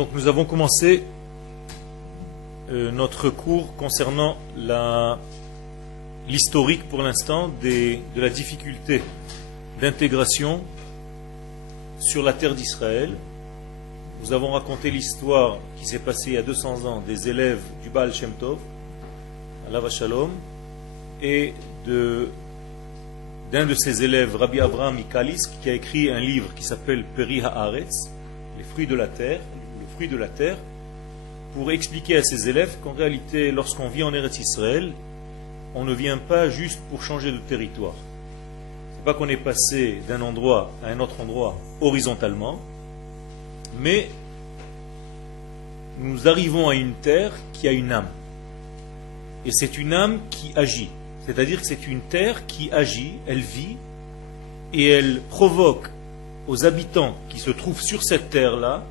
Donc nous avons commencé notre cours concernant l'historique pour l'instant de la difficulté d'intégration sur la terre d'Israël. Nous avons raconté l'histoire qui s'est passée il y a 200 ans des élèves du Baal Shem Tov, Alav Shalom, et d'un de ses élèves, Rabbi Avraham Mikalisk, qui a écrit un livre qui s'appelle Peri Haaretz, les fruits de la terre, le fruit de la terre, pour expliquer à ses élèves qu'en réalité, lorsqu'on vit en Eretz Israël, on ne vient pas juste pour changer de territoire. C'est pas qu'on est passé d'un endroit à un autre endroit horizontalement, mais nous arrivons à une terre qui a une âme. Et c'est une âme qui agit. C'est-à-dire que c'est une terre qui agit, elle vit, et elle provoque aux habitants qui se trouvent sur cette terre-là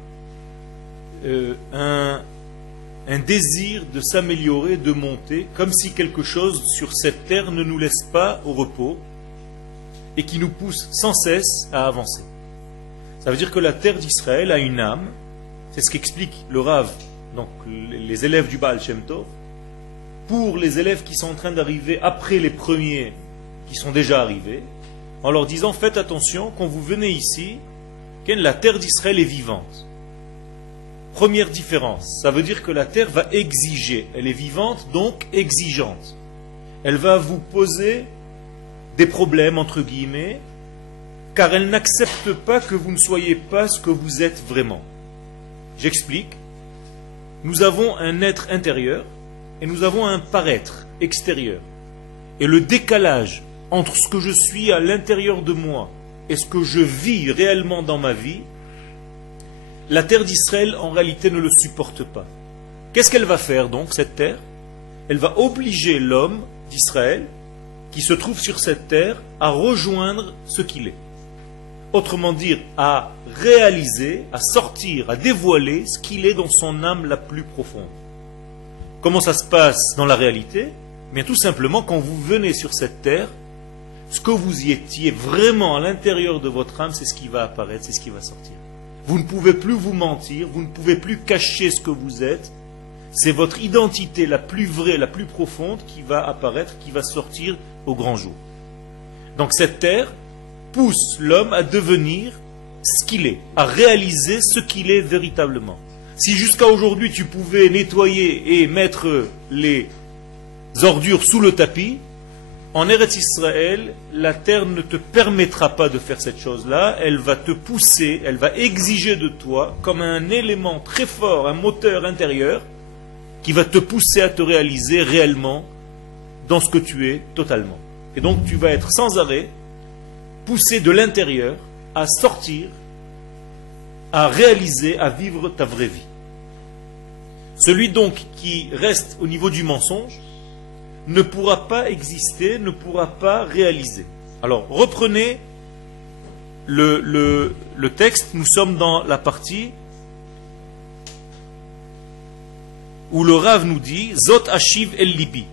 un désir de s'améliorer, de monter, comme si quelque chose sur cette terre ne nous laisse pas au repos et qui nous pousse sans cesse à avancer. Ça veut dire que la terre d'Israël a une âme, c'est ce qu'explique le Rav, donc les élèves du Baal Shem Tov, pour les élèves qui sont en train d'arriver après les premiers qui sont déjà arrivés, en leur disant faites attention, quand vous venez ici, la terre d'Israël est vivante. Première différence, ça veut dire que la terre va exiger, elle est vivante donc exigeante. Elle va vous poser des problèmes entre guillemets, car elle n'accepte pas que vous ne soyez pas ce que vous êtes vraiment. J'explique. Nous avons un être intérieur et nous avons un paraître extérieur. Et le décalage entre ce que je suis à l'intérieur de moi et ce que je vis réellement dans ma vie, la terre d'Israël en réalité ne le supporte pas. Qu'est-ce qu'elle va faire donc, cette terre? Elle va obliger l'homme d'Israël qui se trouve sur cette terre à rejoindre ce qu'il est. Autrement dire, à réaliser, à sortir, à dévoiler ce qu'il est dans son âme la plus profonde. Comment ça se passe dans la réalité? Bien tout simplement, quand vous venez sur cette terre, ce que vous y étiez vraiment à l'intérieur de votre âme, c'est ce qui va apparaître, c'est ce qui va sortir. Vous ne pouvez plus vous mentir, vous ne pouvez plus cacher ce que vous êtes. C'est votre identité la plus vraie, la plus profonde qui va apparaître, qui va sortir au grand jour. Donc cette terre pousse l'homme à devenir ce qu'il est, à réaliser ce qu'il est véritablement. Si jusqu'à aujourd'hui tu pouvais nettoyer et mettre les ordures sous le tapis, en Eretz Israël, la terre ne te permettra pas de faire cette chose-là, elle va te pousser, elle va exiger de toi comme un élément très fort, un moteur intérieur, qui va te pousser à te réaliser réellement dans ce que tu es totalement. Et donc tu vas être sans arrêt poussé de l'intérieur à sortir, à réaliser, à vivre ta vraie vie. Celui donc qui reste au niveau du mensonge ne pourra pas exister, ne pourra pas réaliser. Alors, reprenez le texte. Nous sommes dans la partie où le Rav nous dit Zot Ashiv El Libi.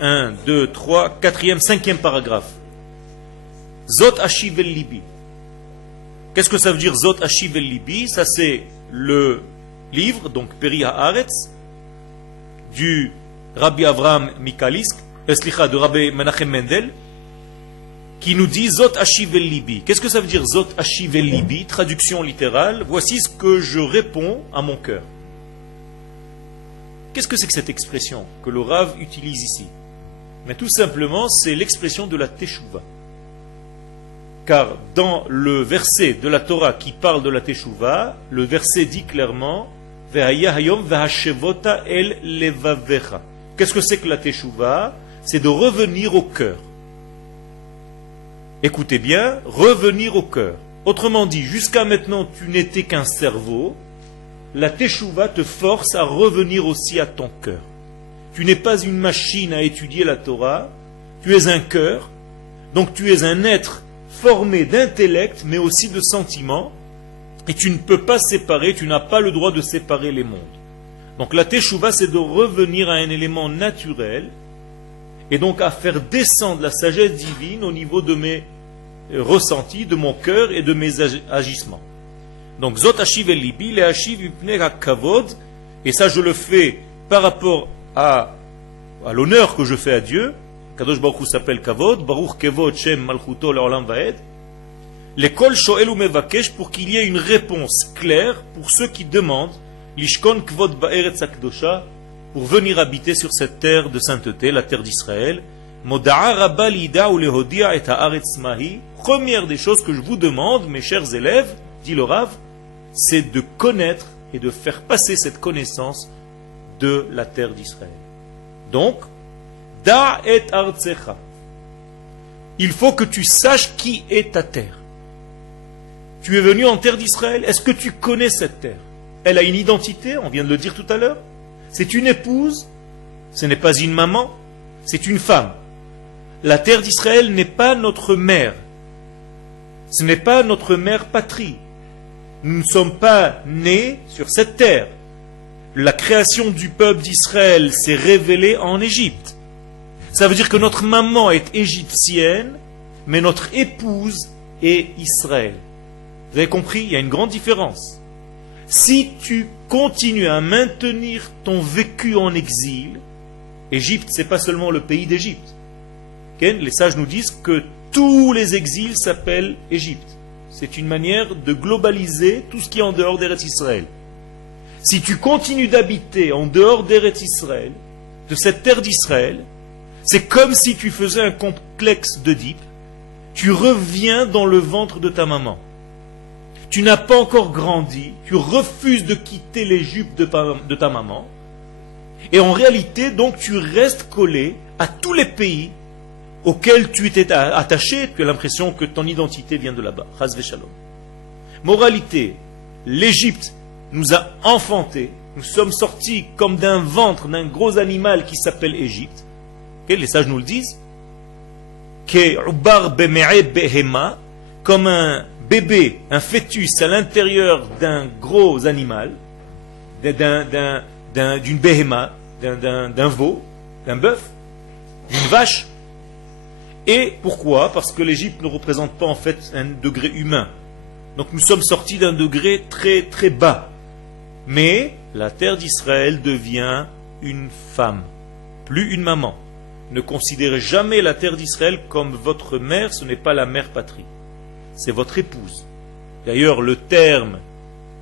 1, 2, 3, 4e, 5e paragraphe. Zot Ashiv El Libi. Qu'est-ce que ça veut dire Zot Ashiv El Libi? Ça c'est le livre, donc Peri Haaretz, du Rabbi Avraham Mikalisk, de Rabbi Menachem Mendel, qui nous dit Zot Ashiv El Libi. Qu'est-ce que ça veut dire Zot Ashiv El Libi? Traduction littérale, voici ce que je réponds à mon cœur. Qu'est-ce que c'est que cette expression que le Rav utilise ici? Mais tout simplement, c'est l'expression de la Teshuvah. Car dans le verset de la Torah qui parle de la Teshuvah, le verset dit clairement Ve'haya hayom ve'hashevota el levavecha. Qu'est-ce que c'est que la Teshuvah? C'est de revenir au cœur. Écoutez bien, revenir au cœur. Autrement dit, jusqu'à maintenant, tu n'étais qu'un cerveau. La Teshuvah te force à revenir aussi à ton cœur. Tu n'es pas une machine à étudier la Torah, tu es un cœur, donc tu es un être formé d'intellect, mais aussi de sentiments, et tu ne peux pas séparer, tu n'as pas le droit de séparer les mondes. Donc la Teshuvah, c'est de revenir à un élément naturel, et donc à faire descendre la sagesse divine au niveau de mes ressentis, de mon cœur et de mes agissements. Donc, Zot Hashiv el libi, le Hashiv upne hakavod, et ça je le fais par rapport à l'honneur que je fais à Dieu. Kadosh Baruch Hu s'appelle Kavod, Baruch Kevod Shem Malchuto Leolam Vaed. L'école Shoel ou Mevakesh, pour qu'il y ait une réponse claire pour ceux qui demandent Lishkon Kvod Ba'eretz Akdosha, pour venir habiter sur cette terre de sainteté, la terre d'Israël. Moda'a Rabba Lida ou Lehodia et Haaretz Mahi. Première des choses que je vous demande, mes chers élèves, dit le Rav, c'est de connaître et de faire passer cette connaissance de la terre d'Israël. Donc, Da et Artsecha. Il faut que tu saches qui est ta terre. Tu es venu en terre d'Israël, est-ce que tu connais cette terre? Elle a une identité, on vient de le dire tout à l'heure. C'est une épouse, ce n'est pas une maman, c'est une femme. La terre d'Israël n'est pas notre mère. Ce n'est pas notre mère patrie. Nous ne sommes pas nés sur cette terre. La création du peuple d'Israël s'est révélée en Égypte. Ça veut dire que notre maman est égyptienne, mais notre épouse est Israël. Vous avez compris? Il y a une grande différence. Si tu continues à maintenir ton vécu en exil, Égypte, ce n'est pas seulement le pays d'Égypte. Les sages nous disent que tous les exils s'appellent Égypte. C'est une manière de globaliser tout ce qui est en dehors d'Eretz Israël. Si tu continues d'habiter en dehors d'Eretz Israël, de cette terre d'Israël, c'est comme si tu faisais un complexe d'Oedipe. Tu reviens dans le ventre de ta maman. Tu n'as pas encore grandi, tu refuses de quitter les jupes de ta maman, et en réalité, donc, tu restes collé à tous les pays auxquels tu étais attaché. Tu as l'impression que ton identité vient de là-bas. Chas v'shalom. Moralité, l'Égypte nous a enfantés, nous sommes sortis comme d'un ventre d'un gros animal qui s'appelle Égypte. Les sages nous le disent. Comme un bébé, un fœtus à l'intérieur d'un gros animal, d'une béhéma, d'un veau, d'un bœuf, d'une vache. Et pourquoi? Parce que l'Égypte ne représente pas en fait un degré humain. Donc nous sommes sortis d'un degré très très bas. Mais la terre d'Israël devient une femme, plus une maman. Ne considérez jamais la terre d'Israël comme votre mère, ce n'est pas la mère patrie. C'est votre épouse. D'ailleurs, le terme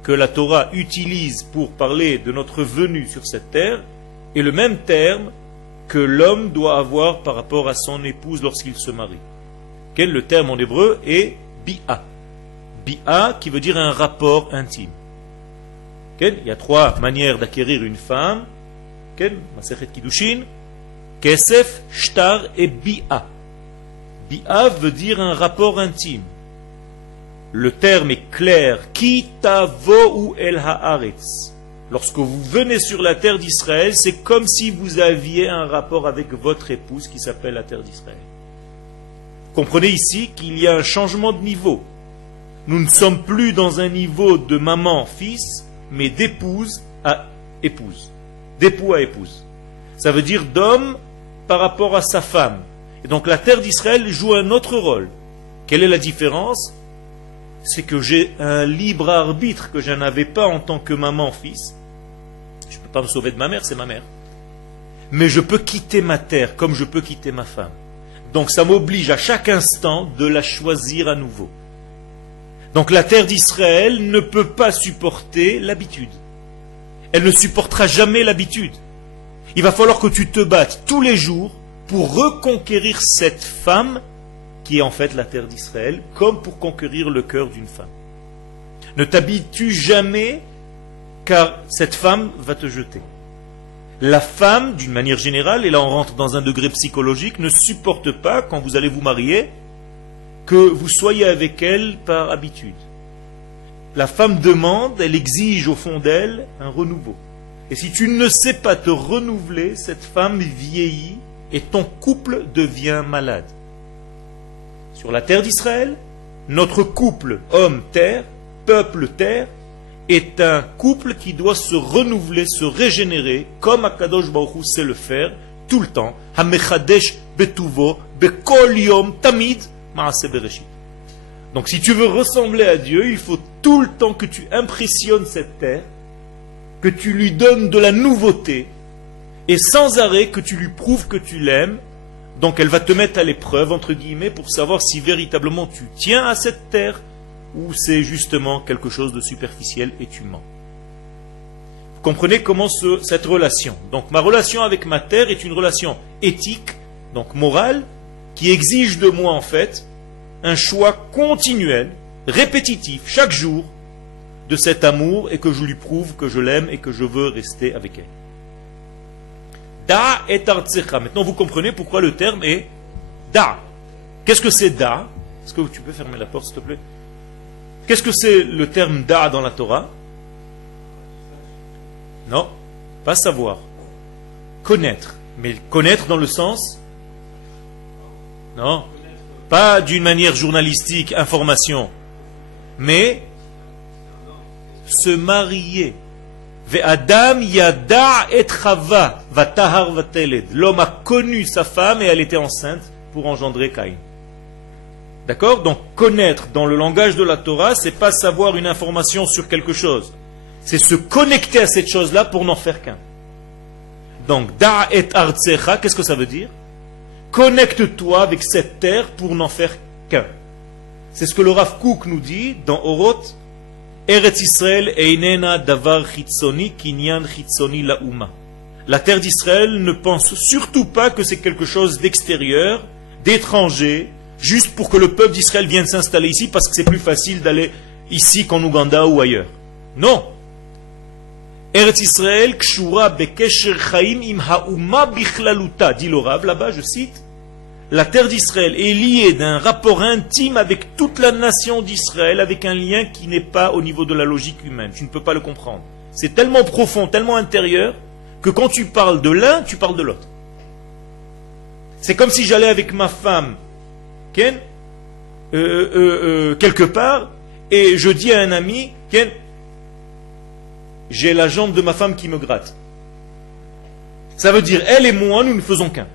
que la Torah utilise pour parler de notre venue sur cette terre est le même terme que l'homme doit avoir par rapport à son épouse lorsqu'il se marie. Le terme en hébreu est bi'a. Bi'a qui veut dire un rapport intime. Il y a trois manières d'acquérir une femme. Masechet Kiddushin, Kesef, Shtar et Bi'a. Bi'a veut dire un rapport intime. Le terme est clair. Ki tavo'u el haaretz. Lorsque vous venez sur la terre d'Israël, c'est comme si vous aviez un rapport avec votre épouse qui s'appelle la terre d'Israël. Comprenez ici qu'il y a un changement de niveau. Nous ne sommes plus dans un niveau de maman-fils, mais d'épouse à épouse. D'époux à épouse. Ça veut dire d'homme par rapport à sa femme. Et donc la terre d'Israël joue un autre rôle. Quelle est la différence? C'est que j'ai un libre arbitre que je n'avais pas en tant que maman-fils. Je ne peux pas me sauver de ma mère, c'est ma mère. Mais je peux quitter ma terre comme je peux quitter ma femme. Donc ça m'oblige à chaque instant de la choisir à nouveau. Donc la terre d'Israël ne peut pas supporter l'habitude. Elle ne supportera jamais l'habitude. Il va falloir que tu te battes tous les jours pour reconquérir cette femme qui est en fait la terre d'Israël, comme pour conquérir le cœur d'une femme. Ne t'habitue jamais, car cette femme va te jeter. La femme, d'une manière générale, et là on rentre dans un degré psychologique, ne supporte pas, quand vous allez vous marier, que vous soyez avec elle par habitude. La femme demande, elle exige au fond d'elle un renouveau. Et si tu ne sais pas te renouveler, cette femme vieillit et ton couple devient malade. Sur la terre d'Israël, notre couple homme-terre, peuple-terre, est un couple qui doit se renouveler, se régénérer, comme Akadosh Baruch Hu sait le faire tout le temps. Hamechadesh betuvo bekol yom tamid maaseh bereshit. Donc si tu veux ressembler à Dieu, il faut tout le temps que tu impressionnes cette terre, que tu lui donnes de la nouveauté, et sans arrêt que tu lui prouves que tu l'aimes. Donc elle va te mettre à l'épreuve, entre guillemets, pour savoir si véritablement tu tiens à cette terre ou c'est justement quelque chose de superficiel et tu mens. Vous comprenez comment cette relation, donc ma relation avec ma terre est une relation éthique, donc morale, qui exige de moi en fait un choix continuel, répétitif, chaque jour, de cet amour et que je lui prouve que je l'aime et que je veux rester avec elle. Da et artsecha. Maintenant, vous comprenez pourquoi le terme est da. Qu'est-ce que c'est da? Est-ce que tu peux fermer la porte, s'il te plaît? Qu'est-ce que c'est le terme da dans la Torah? Non, pas savoir. Connaître. Mais connaître dans le sens? Non, pas d'une manière journalistique, information. Mais se marier. Ve'adam yada et chava vatahar vateled. L'homme a connu sa femme et elle était enceinte pour engendrer Caïn. D'accord? Donc connaître dans le langage de la Torah, c'est pas savoir une information sur quelque chose. C'est se connecter à cette chose-là pour n'en faire qu'un. Donc da et artsecha, qu'est-ce que ça veut dire? Connecte-toi avec cette terre pour n'en faire qu'un. C'est ce que le Rav Kook nous dit dans Oroth. Eretz Israël einena davar chitzoni kinyan chitzoni lauma. La terre d'Israël ne pense surtout pas que c'est quelque chose d'extérieur, d'étranger, juste pour que le peuple d'Israël vienne s'installer ici parce que c'est plus facile d'aller ici qu'en Ouganda ou ailleurs. Non. Eretz Israël kshura bekesher chaim im hauma bichlaluta, dit le Rav là-bas, je cite. La terre d'Israël est liée d'un rapport intime avec toute la nation d'Israël, avec un lien qui n'est pas au niveau de la logique humaine. Tu ne peux pas le comprendre. C'est tellement profond, tellement intérieur, que quand tu parles de l'un, tu parles de l'autre. C'est comme si j'allais avec ma femme, Ken, quelque part, et je dis à un ami, Ken, j'ai la jambe de ma femme qui me gratte. Ça veut dire, elle et moi, nous ne faisons qu'un.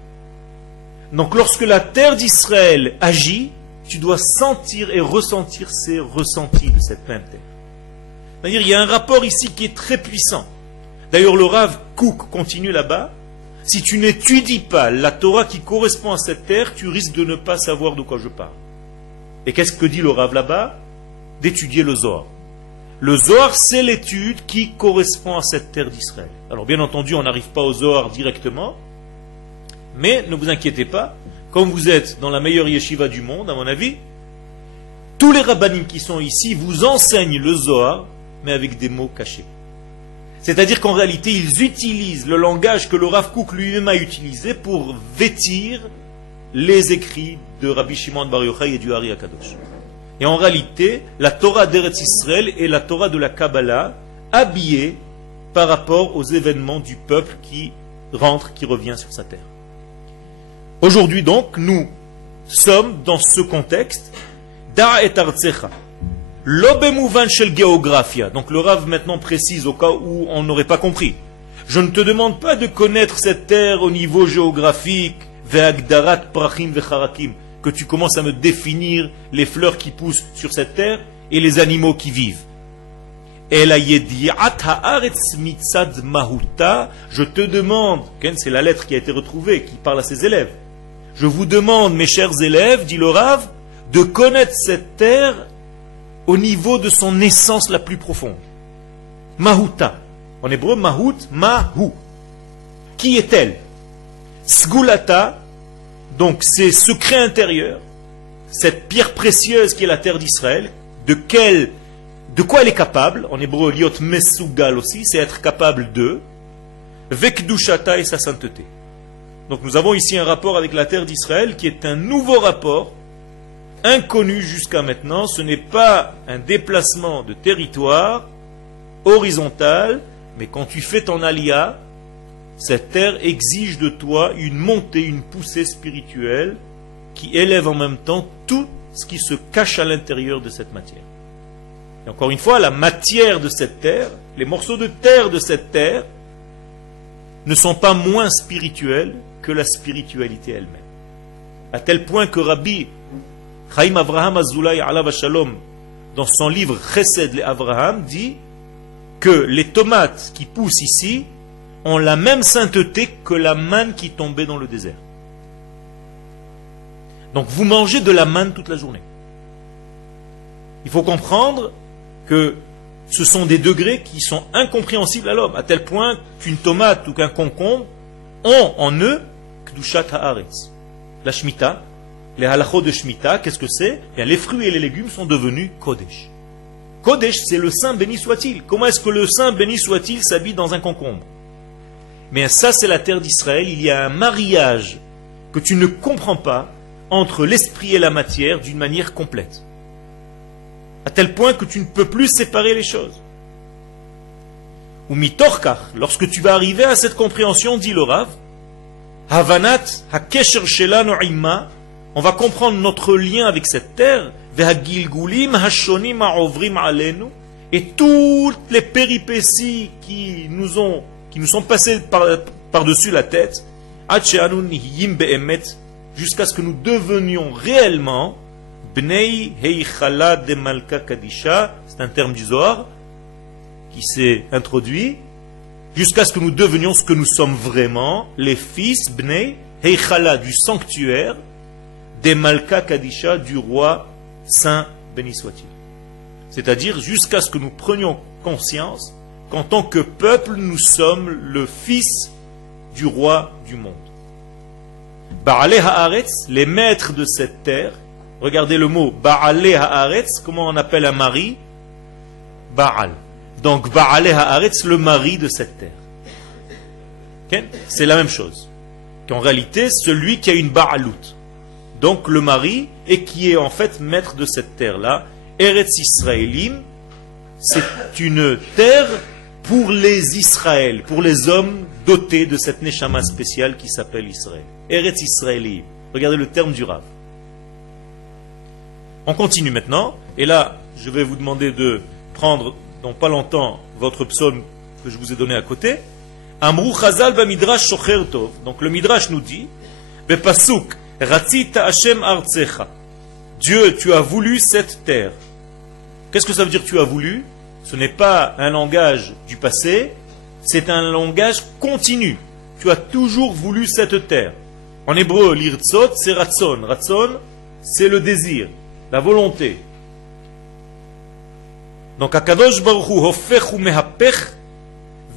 Donc lorsque la terre d'Israël agit, tu dois sentir et ressentir ces ressentis de cette même terre. C'est-à-dire, il y a un rapport ici qui est très puissant. D'ailleurs, le Rav Kook continue là-bas. Si tu n'étudies pas la Torah qui correspond à cette terre, tu risques de ne pas savoir de quoi je parle. Et qu'est-ce que dit le Rav là-bas? D'étudier le Zohar. Le Zohar, c'est l'étude qui correspond à cette terre d'Israël. Alors bien entendu, on n'arrive pas au Zohar directement, mais ne vous inquiétez pas, comme vous êtes dans la meilleure yeshiva du monde, à mon avis, tous les rabbanim qui sont ici vous enseignent le Zohar, mais avec des mots cachés. C'est-à-dire qu'en réalité, ils utilisent le langage que le Rav Kook lui-même a utilisé pour vêtir les écrits de Rabbi Shimon Bar Yochai et du Ari HaKadosh. Et en réalité, la Torah d'Eretz Israël est la Torah de la Kabbalah, habillée par rapport aux événements du peuple qui rentre, qui revient sur sa terre. Aujourd'hui donc, nous sommes dans ce contexte, Da et Artsecha. L'obemouvan shel géographia. Donc le Rav maintenant précise au cas où on n'aurait pas compris. Je ne te demande pas de connaître cette terre au niveau géographique, ve'agdarat prachim ve'charakim, que tu commences à me définir les fleurs qui poussent sur cette terre et les animaux qui vivent. El hayediat haaretz mitzad mahuta. Je te demande, c'est la lettre qui a été retrouvée, qui parle à ses élèves. Je vous demande, mes chers élèves, dit le Rav, de connaître cette terre au niveau de son essence la plus profonde. Mahuta. En hébreu, mahut, mahu. Qui est-elle? Sgulata, donc ces secrets intérieurs, cette pierre précieuse qui est la terre d'Israël, de quoi elle est capable? En hébreu, liot mesugal aussi, c'est être capable de, vekdushata et sa sainteté. Donc nous avons ici un rapport avec la terre d'Israël qui est un nouveau rapport, inconnu jusqu'à maintenant. Ce n'est pas un déplacement de territoire horizontal, mais quand tu fais ton alia, cette terre exige de toi une montée, une poussée spirituelle qui élève en même temps tout ce qui se cache à l'intérieur de cette matière. Et encore une fois, la matière de cette terre, les morceaux de terre de cette terre ne sont pas moins spirituels que la spiritualité elle-même. À tel point que Rabbi Chaim Avraham Azoulay alav shalom dans son livre Chesed le Avraham, dit que les tomates qui poussent ici ont la même sainteté que la manne qui tombait dans le désert. Donc vous mangez de la manne toute la journée. Il faut comprendre que ce sont des degrés qui sont incompréhensibles à l'homme, à tel point qu'une tomate ou qu'un concombre ont en eux Kedushat Haaretz. La Shemitah, les halachot de Shemitah, qu'est-ce que c'est? Bien, les fruits et les légumes sont devenus Kodesh. Kodesh, c'est le saint béni soit-il. Comment est-ce que le saint béni soit-il s'habille dans un concombre? Mais ça, c'est la terre d'Israël. Il y a un mariage que tu ne comprends pas entre l'esprit et la matière d'une manière complète. À tel point que tu ne peux plus séparer les choses. Ou mitorkach, lorsque tu vas arriver à cette compréhension, dit le Rav, Havanat hakesher shelanu imma, on va comprendre notre lien avec cette terre, vehagilgulim hashonim ha'ovrim alenu, et toutes les péripéties qui nous sont passées par-dessus la tête, ad she'anu nihiyim be'emet, jusqu'à ce que nous devenions réellement Bnei Heichala de Malka Kadisha, c'est un terme du Zohar qui s'est introduit, jusqu'à ce que nous devenions ce que nous sommes vraiment, les fils Bnei Heichala du sanctuaire, de Malka Kadisha du roi saint béni soit-il. C'est-à-dire jusqu'à ce que nous prenions conscience qu'en tant que peuple, nous sommes le fils du roi du monde. Ba'alei haaretz, les maîtres de cette terre. Regardez le mot Ba'alei haaretz, comment on appelle un mari? Baal. Donc Ba'alei haaretz, le mari de cette terre. Okay? C'est la même chose. Qu'en réalité, celui qui a une Ba'alout. Donc le mari, et qui est en fait maître de cette terre-là. Eretz Israélim, c'est une terre pour les Israël, pour les hommes dotés de cette neshama spéciale qui s'appelle Israël. Eretz Israélim. Regardez le terme du Rav. On continue maintenant, et là, je vais vous demander de prendre, dans pas longtemps, votre psaume que je vous ai donné à côté. Amrou Chazal b'midrash shocher tov. Donc le midrash nous dit, Bepasuk, Ratzita Hashem artsecha. Dieu, tu as voulu cette terre. Qu'est-ce que ça veut dire tu as voulu? Ce n'est pas un langage du passé, c'est un langage continu. Tu as toujours voulu cette terre. En hébreu, l'irtzot, c'est ratson. Ratson, c'est le désir, la volonté. Donc, Akadosh Baruch Hu hofech umehapech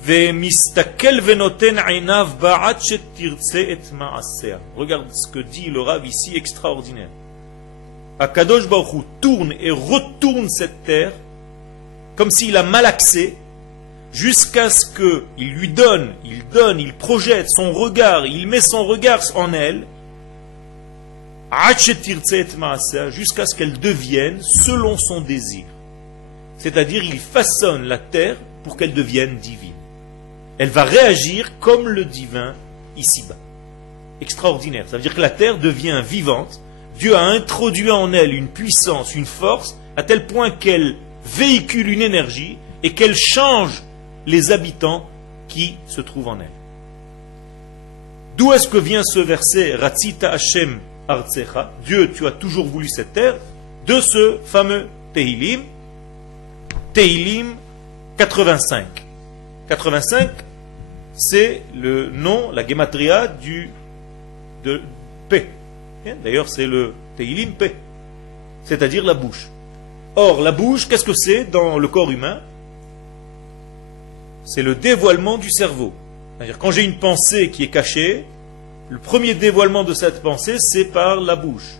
vemistakel venoten einav ba'at shetirtse et ma'asea. Regarde ce que dit le Rav ici, extraordinaire. Akadosh Baruch Hu tourne et retourne cette terre comme s'il a malaxé jusqu'à ce qu'il lui donne, il projette son regard, il met son regard en elle, jusqu'à ce qu'elle devienne selon son désir. C'est-à-dire, il façonne la terre pour qu'elle devienne divine. Elle va réagir comme le divin ici-bas. Extraordinaire. Ça veut dire que la terre devient vivante. Dieu a introduit en elle une puissance, une force, à tel point qu'elle véhicule une énergie et qu'elle change les habitants qui se trouvent en elle. D'où est-ce que vient ce verset Ratzita Hashem Artsecha? Dieu, tu as toujours voulu cette terre. De ce fameux Tehilim, Tehilim 85. 85, c'est le nom, la gematria de paix. D'ailleurs, c'est le Tehilim paix, c'est-à-dire la bouche. Or, la bouche, qu'est-ce que c'est dans le corps humain? C'est le dévoilement du cerveau. C'est-à-dire, quand j'ai une pensée qui est cachée, le premier dévoilement de cette pensée, c'est par la bouche.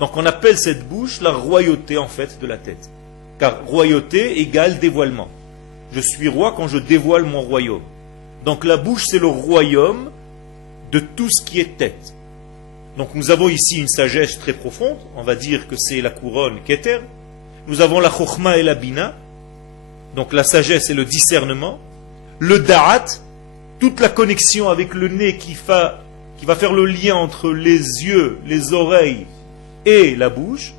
Donc, on appelle cette bouche la royauté, en fait, de la tête. Car royauté égale dévoilement. Je suis roi quand je dévoile mon royaume. Donc, la bouche, c'est le royaume de tout ce qui est tête. Donc nous avons ici une sagesse très profonde, on va dire que c'est la couronne Keter. Nous avons la Chokhma et la Bina, donc la sagesse et le discernement. Le Da'at, toute la connexion avec le nez qui va faire le lien entre les yeux, les oreilles et la bouche.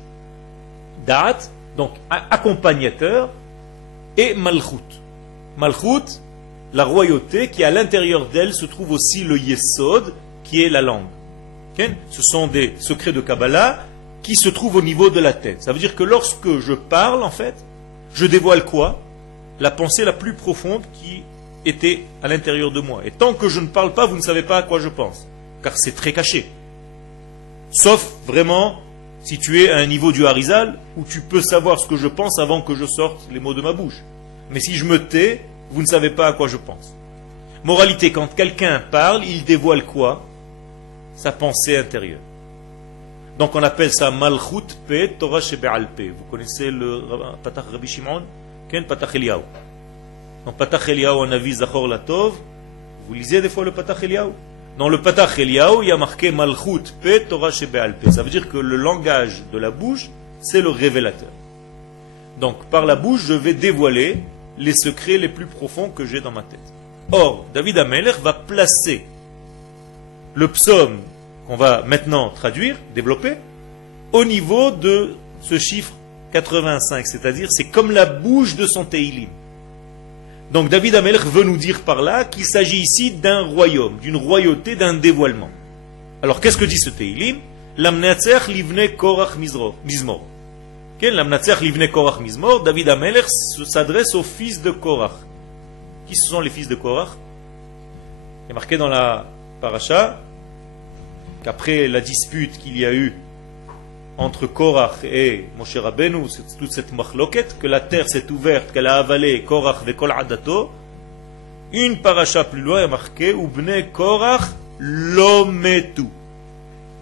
Da'at, donc accompagnateur. Et Malchut. Malchut, la royauté, qui à l'intérieur d'elle se trouve aussi le Yesod, qui est la langue. Ce sont des secrets de Kabbalah qui se trouve au niveau de la tête. Ça veut dire que lorsque je parle, en fait, je dévoile quoi? La pensée la plus profonde qui était à l'intérieur de moi. Et tant que je ne parle pas, vous ne savez pas à quoi je pense. Car c'est très caché. Sauf vraiment si tu es à un niveau du Harizal où tu peux savoir ce que je pense avant que je sorte les mots de ma bouche. Mais si je me tais, vous ne savez pas à quoi je pense. Moralité, quand quelqu'un parle, il dévoile quoi? Sa pensée intérieure. Donc on appelle ça Malchut Pe Torah Shebe'al Pe. Vous connaissez le Patach Rabbi Shimon? Ken Patach Eliyahu. Dans Patach Eliyahu, on a vu Zachor Latov. Vous lisez des fois le Patach Eliyahu? Dans le Patach Eliyahu, il y a marqué Malchut Pe Torah Shebe'al Pe. Ça veut dire que le langage de la bouche, c'est le révélateur. Donc par la bouche, je vais dévoiler les secrets les plus profonds que j'ai dans ma tête. Or, David HaMelech va placer le psaume qu'on va maintenant traduire, développer, au niveau de ce chiffre 85, c'est-à-dire c'est comme la bouche de son Teilim. Donc David HaMelech veut nous dire par là qu'il s'agit ici d'un royaume, d'une royauté, d'un dévoilement. Alors qu'est-ce que dit ce Teilim? L'amnatzer livne korach mizmor. L'amnatzer livne korach mizmor. David HaMelech s'adresse aux fils de Korach. Qui sont les fils de Korach? Il est marqué dans la paracha qu'après la dispute qu'il y a eu entre Korach et Moshe Rabbeinu, toute cette machloket, que la terre s'est ouverte, qu'elle a avalé Korach vekol adato, une paracha plus loin est marqué Ubne Korach lo metu.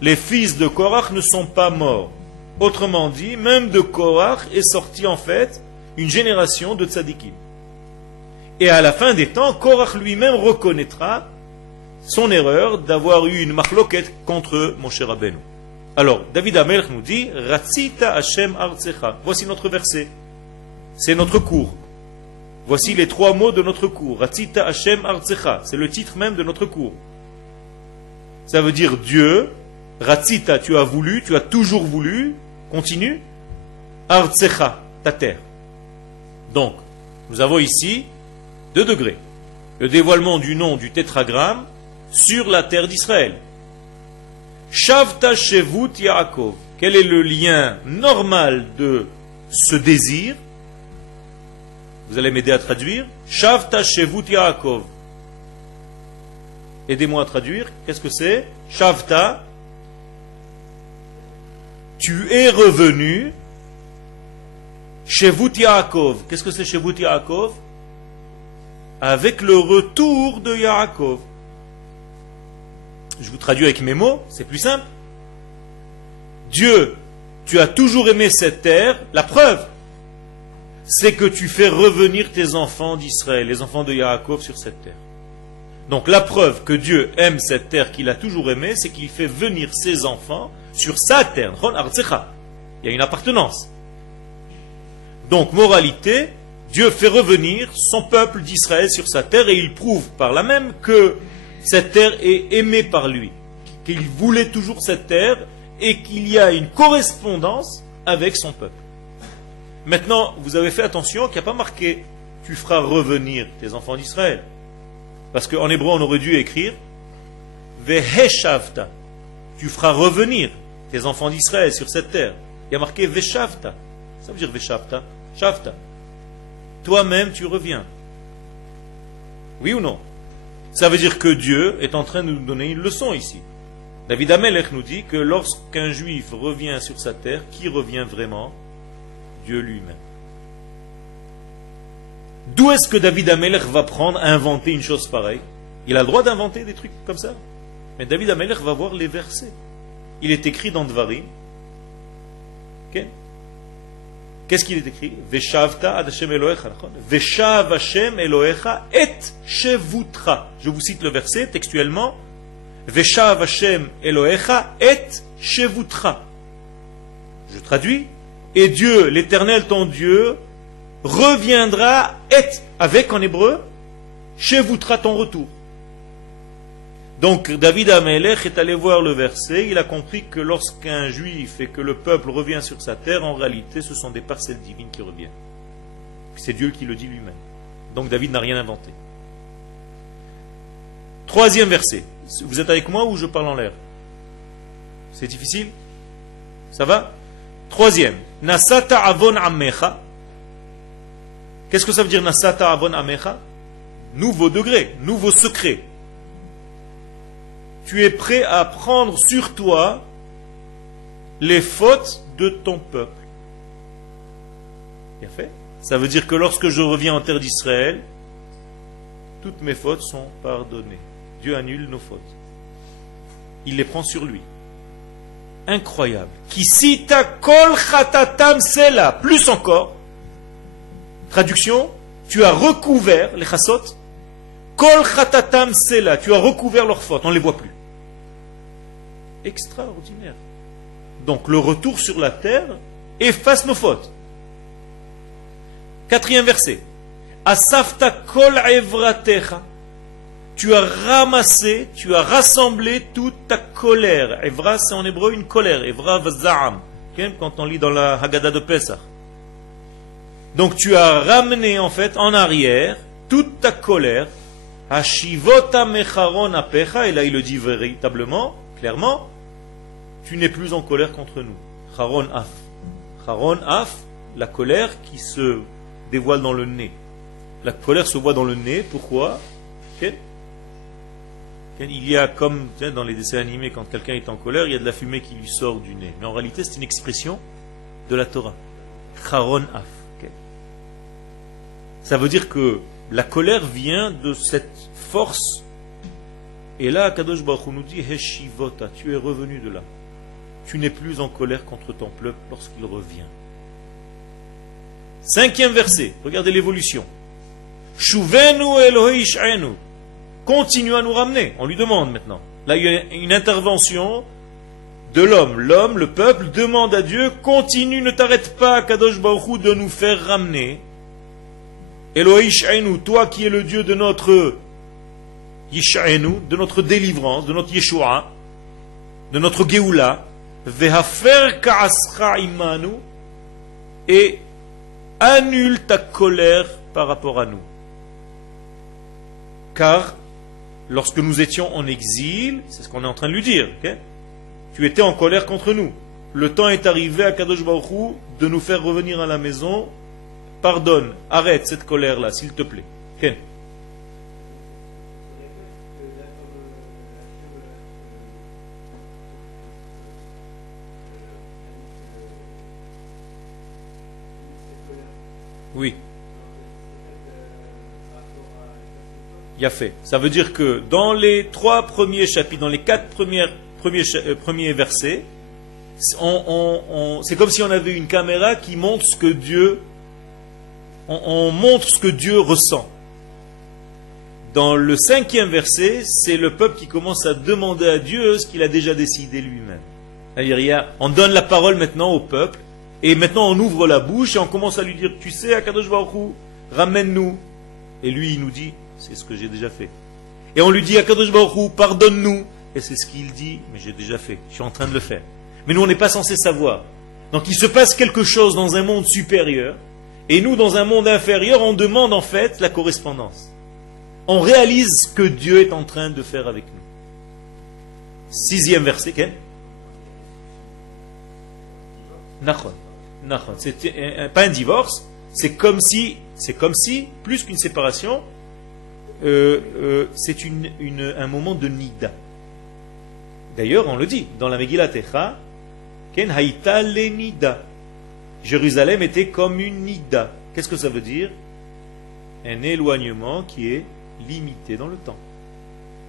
Les fils de Korach ne sont pas morts. Autrement dit, même de Korach est sortie en fait une génération de tzadikim. Et à la fin des temps, Korach lui-même reconnaîtra son erreur d'avoir eu une machloket contre Moshe Rabbeinu. Alors, David HaMelech nous dit Ratzita Hashem Artsecha. Voici notre verset. C'est notre cours. Voici les 3 mots de notre cours. Ratzita Hashem Artsecha. C'est le titre même de notre cours. Ça veut dire Dieu. Ratzita, tu as voulu, tu as toujours voulu. Continue. Artsecha, ta terre. Donc, nous avons ici 2 degrés. Le dévoilement du nom du tétragramme sur la terre d'Israël. Shavta Shevut Yaakov. Quel est le lien normal de ce désir? Vous allez m'aider à traduire. Shavta Shevut Yaakov. Aidez-moi à traduire. Qu'est-ce que c'est? Shavta. Tu es revenu. Shevut Yaakov. Qu'est-ce que c'est Shevut Yaakov? Avec le retour de Yaakov. Je vous traduis avec mes mots, c'est plus simple. Dieu, tu as toujours aimé cette terre. La preuve, c'est que tu fais revenir tes enfants d'Israël, les enfants de Yaakov sur cette terre. Donc la preuve que Dieu aime cette terre qu'il a toujours aimée, c'est qu'il fait venir ses enfants sur sa terre. Il y a une appartenance. Donc, moralité, Dieu fait revenir son peuple d'Israël sur sa terre et il prouve par là même que cette terre est aimée par lui, qu'il voulait toujours cette terre et qu'il y a une correspondance avec son peuple. Maintenant, vous avez fait attention qu'il n'y a pas marqué « tu feras revenir tes enfants d'Israël ». Parce qu'en hébreu, on aurait dû écrire « veheshavta ». Tu feras revenir tes enfants d'Israël sur cette terre. Il y a marqué « veshavta ». Ça veut dire « veshavta ». Shavta. Toi-même, tu reviens. Oui ou non? Ça veut dire que Dieu est en train de nous donner une leçon ici. David HaMelech nous dit que lorsqu'un juif revient sur sa terre, qui revient vraiment? Dieu lui-même. D'où est-ce que David HaMelech va prendre à inventer une chose pareille? Il a le droit d'inventer des trucs comme ça. Mais David HaMelech va voir les versets. Il est écrit dans Dvarim. Okay? Qu'est-ce qu'il est écrit? Veshavta ad Hashem Elohecha. Veshav Hashem Elohecha et shevutra. Je vous cite le verset textuellement. Veshav Hashem Elohecha et shevutra. Je traduis. Et Dieu, l'Éternel ton Dieu, reviendra et avec en hébreu shevutra ton retour. Donc David HaMelech est allé voir le verset, il a compris que lorsqu'un juif et que le peuple revient sur sa terre, en réalité ce sont des parcelles divines qui reviennent. C'est Dieu qui le dit lui-même. Donc David n'a rien inventé. 3e verset. Vous êtes avec moi ou je parle en l'air? C'est difficile? Ça va? Troisième, Nasata avon amecha. Qu'est-ce que ça veut dire Nasata avon amecha? Nouveau degré, nouveau secret. Tu es prêt à prendre sur toi les fautes de ton peuple. Bien fait. Ça veut dire que lorsque je reviens en terre d'Israël, toutes mes fautes sont pardonnées. Dieu annule nos fautes. Il les prend sur lui. Incroyable. Kisita kol chatatam sela. Plus encore. Traduction, tu as recouvert les chassot. Kol chatatam sela. Tu as recouvert leurs fautes. On ne les voit plus. Extraordinaire. Donc le retour sur la terre efface nos fautes. Quatrième verset. Asafta kol evratecha. Tu as ramassé, tu as rassemblé toute ta colère. Evra, c'est en hébreu une colère. Evra vaza'am. Quand on lit dans la Haggadah de Pesach. Donc tu as ramené en fait en arrière toute ta colère. Hashivota mecharon apecha. Et là il le dit véritablement, clairement. Tu n'es plus en colère contre nous. Charon af. Charon af, la colère qui se dévoile dans le nez. La colère se voit dans le nez. Pourquoi? Il y a comme dans les dessins animés, quand quelqu'un est en colère, il y a de la fumée qui lui sort du nez. Mais en réalité, c'est une expression de la Torah. Charon af. Ça veut dire que la colère vient de cette force. Et là, Kadosh Baruch Hu nous dit Heshivota, tu es revenu de là. Tu n'es plus en colère contre ton peuple lorsqu'il revient. Cinquième verset, regardez l'évolution. Shuvenu Elohei ish'enu. Continue à nous ramener. On lui demande maintenant. Là, il y a une intervention de l'homme. L'homme, le peuple, demande à Dieu, continue, ne t'arrête pas, Kadosh Baruch Hu, de nous faire ramener. Elohei ish'enu, toi qui es le Dieu de notre Yish'enu, de notre délivrance, de notre Yeshua, de notre Geoula, Vehafer ka'ascha imanu, et annule ta colère par rapport à nous. Car lorsque nous étions en exil, c'est ce qu'on est en train de lui dire, okay? Tu étais en colère contre nous. Le temps est arrivé à Kadosh Baruch Hu de nous faire revenir à la maison. Pardonne, arrête cette colère-là, s'il te plaît. Okay? Oui. Il a fait. Ça veut dire que dans les 3 premiers chapitres, dans les 4 premiers versets, c'est comme si on avait une caméra qui montre ce que Dieu, on montre ce que Dieu ressent. Dans le 5e verset, c'est le peuple qui commence à demander à Dieu ce qu'il a déjà décidé lui-même. C'est-à-dire, on donne la parole maintenant au peuple, et maintenant on ouvre la bouche et on commence à lui dire, tu sais, Akadosh Baruch Hu, ramène-nous. Et lui, il nous dit, c'est ce que j'ai déjà fait. Et on lui dit, Akadosh Baruch Hu, pardonne-nous. Et c'est ce qu'il dit, mais j'ai déjà fait, je suis en train de le faire. Mais nous, on n'est pas censé savoir. Donc il se passe quelque chose dans un monde supérieur, et nous, dans un monde inférieur, on demande en fait la correspondance. On réalise ce que Dieu est en train de faire avec nous. 6e verset, quel? Nachon. C'est pas un divorce, c'est comme si, plus qu'une séparation, c'est un moment de nida. D'ailleurs, on le dit dans la Megillat Echa, Ken haïta le nida. Jérusalem était comme une nida. Qu'est-ce que ça veut dire? Un éloignement qui est limité dans le temps.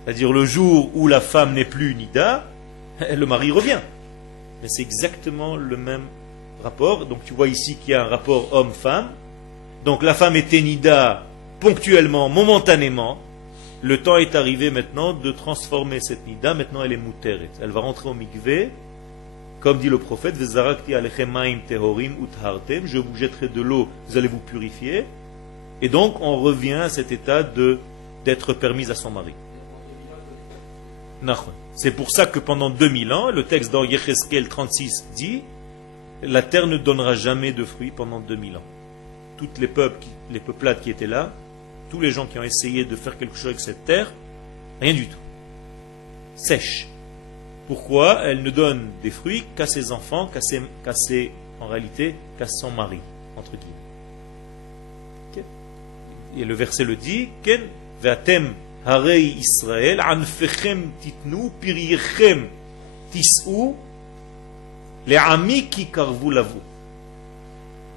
C'est-à-dire le jour où la femme n'est plus nida, le mari revient. Mais c'est exactement le même rapport. Donc tu vois ici qu'il y a un rapport homme-femme. Donc la femme était nida ponctuellement, momentanément. Le temps est arrivé maintenant de transformer cette nida. Maintenant elle est mouteret. Elle va rentrer au mikvé. Comme dit le prophète, je vous jetterai de l'eau, vous allez vous purifier. Et donc on revient à cet état d'être permise à son mari. C'est pour ça que pendant 2000 ans, le texte dans Yecheskel 36 dit, la terre ne donnera jamais de fruits pendant 2000 ans. Toutes les peuplades qui étaient là, tous les gens qui ont essayé de faire quelque chose avec cette terre, rien du tout. Sèche. Pourquoi elle ne donne des fruits qu'à ses enfants, en réalité, qu'à son mari, entre guillemets. Okay. Et le verset le dit, Ken ve'atem harei Israël anfechem titnu piriyechem tis'u le'ami ki karvu lavu.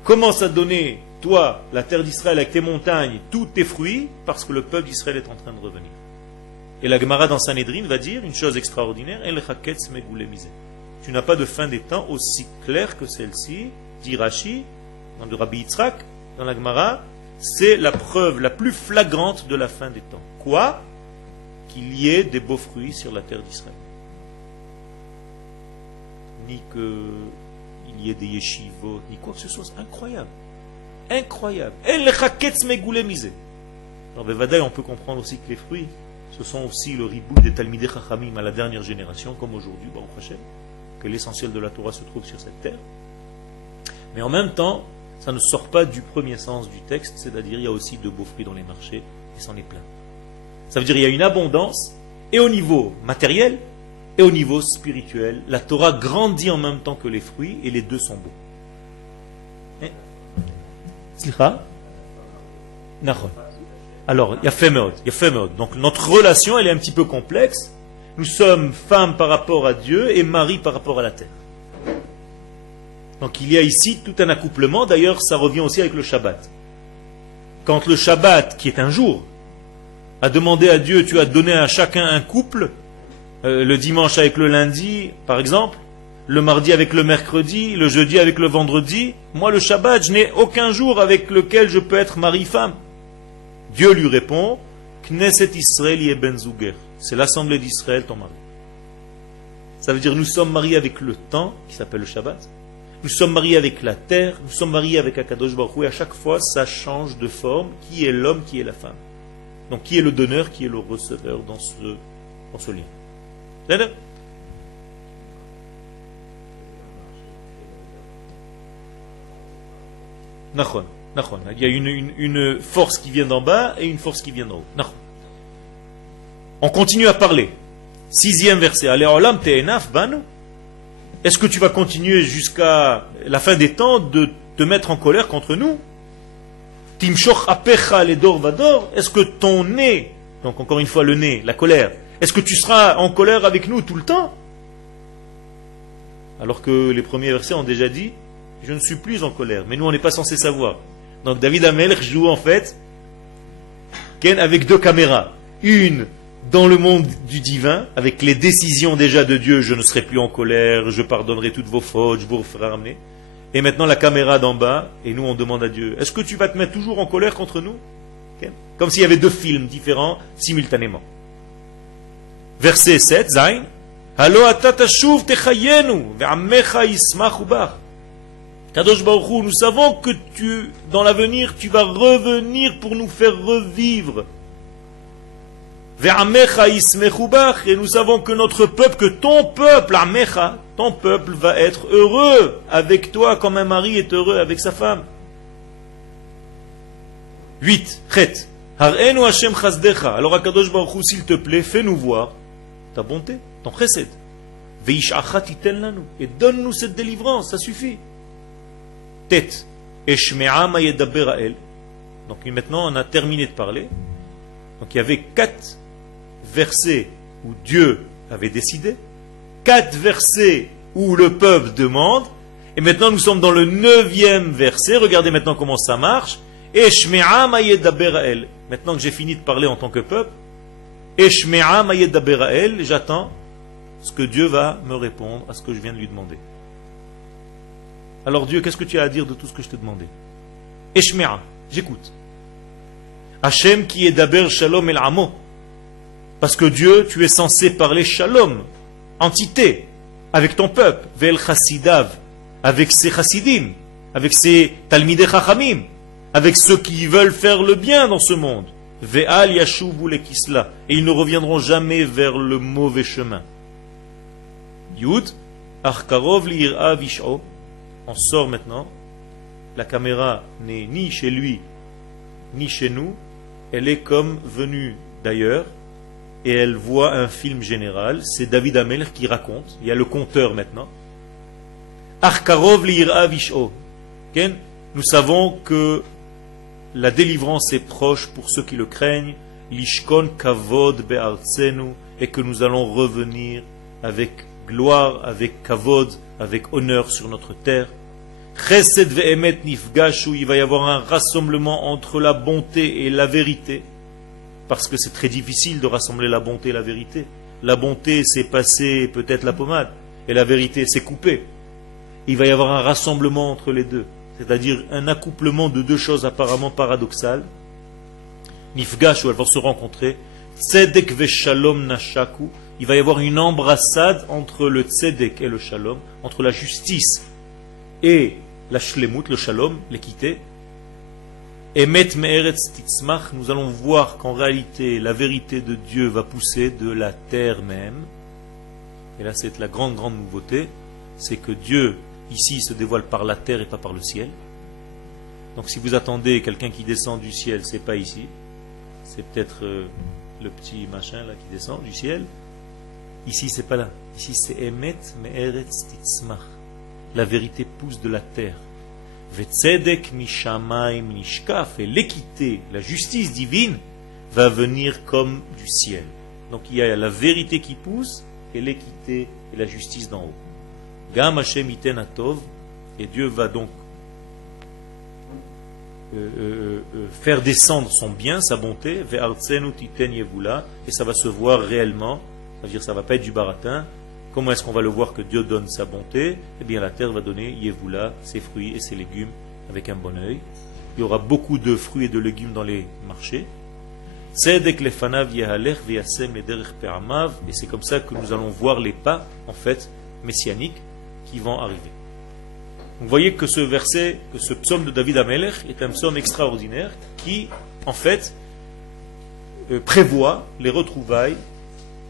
Commence à donner, toi, la terre d'Israël avec tes montagnes, tous tes fruits, parce que le peuple d'Israël est en train de revenir. Et la Gemara dans Sanhedrin va dire une chose extraordinaire, tu n'as pas de fin des temps aussi claire que celle-ci, dit Rashi, dans le Rabbi Yitzhak, dans la Gemara, c'est la preuve la plus flagrante de la fin des temps. Quoi? Qu'il y ait des beaux fruits sur la terre d'Israël. Ni qu'il y ait des yeshivot, ni quoi que ce soit. C'est incroyable. Incroyable. Alors, Bevadaï, on peut comprendre aussi que les fruits, ce sont aussi le ribout des Talmidei Chachamim à la dernière génération, comme aujourd'hui, Baruch Hashem, que l'essentiel de la Torah se trouve sur cette terre. Mais en même temps, ça ne sort pas du premier sens du texte, c'est-à-dire il y a aussi de beaux fruits dans les marchés, et c'en est plein. Ça veut dire qu'il y a une abondance, et au niveau matériel, et au niveau spirituel. La Torah grandit en même temps que les fruits, et les deux sont beaux. Slicha? Nachon. Alors, Yafé Meod. Donc notre relation, elle est un petit peu complexe. Nous sommes femmes par rapport à Dieu et mari par rapport à la terre. Donc il y a ici tout un accouplement. D'ailleurs, ça revient aussi avec le Shabbat. Quand le Shabbat, qui est un jour, a demandé à Dieu, tu as donné à chacun un couple, le dimanche avec le lundi, par exemple, le mardi avec le mercredi, le jeudi avec le vendredi. Moi, le Shabbat, je n'ai aucun jour avec lequel je peux être mari-femme. Dieu lui répond, Knesset Israël et ben Zuger. C'est l'assemblée d'Israël, ton mari. Ça veut dire nous sommes mariés avec le temps, qui s'appelle le Shabbat. Nous sommes mariés avec la terre, nous sommes mariés avec Akadosh Baruch Hu, et à chaque fois, ça change de forme. Qui est l'homme, qui est la femme? Donc, qui est le donneur, qui est le receveur dans ce lien? D'accord? Nachon. Il y a une force qui vient d'en bas et une force qui vient d'en haut. On continue à parler. 6e verset. Est-ce que tu vas continuer jusqu'à la fin des temps de te mettre en colère contre nous? Est-ce que ton nez, donc encore une fois le nez, la colère, est-ce que tu seras en colère avec nous tout le temps? Alors que les premiers versets ont déjà dit, je ne suis plus en colère. Mais nous, on n'est pas censé savoir. Donc David Amelech joue en fait avec deux caméras. Une dans le monde du divin, avec les décisions déjà de Dieu, je ne serai plus en colère, je pardonnerai toutes vos fautes, je vous ferai ramener. Et maintenant la caméra d'en bas, et nous on demande à Dieu, est-ce que tu vas te mettre toujours en colère contre nous? Comme s'il y avait deux films différents simultanément. Verset 7, Zayn. Halo ata tashuv techayenu, ve'amecha yismachu bach. Kadosh Baruch Hu, nous savons que dans l'avenir, tu vas revenir pour nous faire revivre. Ve'amecha yismechu bach, et nous savons que notre peuple, que ton peuple, amecha, ton peuple va être heureux avec toi comme un mari est heureux avec sa femme. 8. Chet. Har'enu Hashem chasdecha. Alors Akadosh Baruch Hu, s'il te plaît, fais-nous voir ta bonté, ton chesed. Ve'ish'acha titen lanu. Et donne-nous cette délivrance, ça suffit. Tête. Eshme'a ma yedaber ha'el. Donc maintenant on a terminé de parler. Donc il y avait 4 versets où Dieu avait décidé, 4 versets où le peuple demande, et maintenant nous sommes dans le 9e verset. Regardez maintenant comment ça marche. Eshme'a ma yedaber ha'el. Maintenant que j'ai fini de parler en tant que peuple, Eshme'a ma yedaber ha'el, j'attends ce que Dieu va me répondre à ce que je viens de lui demander. Alors Dieu, qu'est-ce que tu as à dire de tout ce que je t'ai demandé? Eshme'a, j'écoute. Hachem qui est d'Aber Shalom El Amo. Parce que Dieu, tu es censé parler Shalom, entité, avec ton peuple, Vel Chassidav, avec ses Chassidim, avec ses Talmidei Chachamim, avec ceux qui veulent faire le bien dans ce monde. Ve'al Yashuvu Lekisla. Et ils ne reviendront jamais vers le mauvais chemin. Yud, Arkarov Li'ira Vish'o. On sort maintenant. La caméra n'est ni chez lui, ni chez nous. Elle est comme venue d'ailleurs. et elle voit un film général. C'est David Amelch qui raconte. Il y a le conteur maintenant. Arkarov li'ira vish'o. Nous savons que la délivrance est proche pour ceux qui le craignent. Lishkon kavod be'artsenu, et que nous allons revenir avec gloire, avec kavod, avec honneur sur notre terre. Chesed ve'emet nifgashu, il va y avoir un rassemblement entre la bonté et la vérité, parce que c'est très difficile de rassembler la bonté et la vérité. La bonté, c'est passer peut-être la pommade, et la vérité, c'est couper. Il va y avoir un rassemblement entre les deux, c'est-à-dire un accouplement de deux choses apparemment paradoxales. Nifgashu, elles vont se rencontrer. Tzedek ve'shalom nashaku, il va y avoir une embrassade entre le tzedek et le shalom, entre la justice et la shlemut, le shalom, l'équité. Emet me'eretz titzmach, nous allons voir qu'en réalité la vérité de Dieu va pousser de la terre même. Et là c'est la grande nouveauté, c'est que Dieu ici se dévoile par la terre et pas par le ciel. Donc si vous attendez quelqu'un qui descend du ciel, c'est pas ici, c'est peut-être le petit machin là qui descend du ciel. Ici c'est pas là, ici c'est Emet me'eretz titzmach. La vérité pousse de la terre. Vetzedek mishamayim nishkaf, et l'équité, la justice divine va venir comme du ciel. Donc il y a la vérité qui pousse et l'équité et la justice d'en haut. Gam Hashem iten atov, et Dieu va donc faire descendre son bien, sa bonté, ve'artsenu titen yevula, et ça va se voir réellement, c'est-à-dire ça ne va pas être du baratin. Comment est-ce qu'on va le voir que Dieu donne sa bonté? Eh bien la terre va donner yevula, ses fruits et ses légumes avec un bon œil. Il y aura beaucoup de fruits et de légumes dans les marchés. Tzedek lefanav yehalech veyasem lederech pe'amav, et c'est comme ça que nous allons voir les pas en fait messianiques qui vont arriver. Vous voyez que ce verset, que ce psaume de David Amelech est un psaume extraordinaire qui en fait prévoit les retrouvailles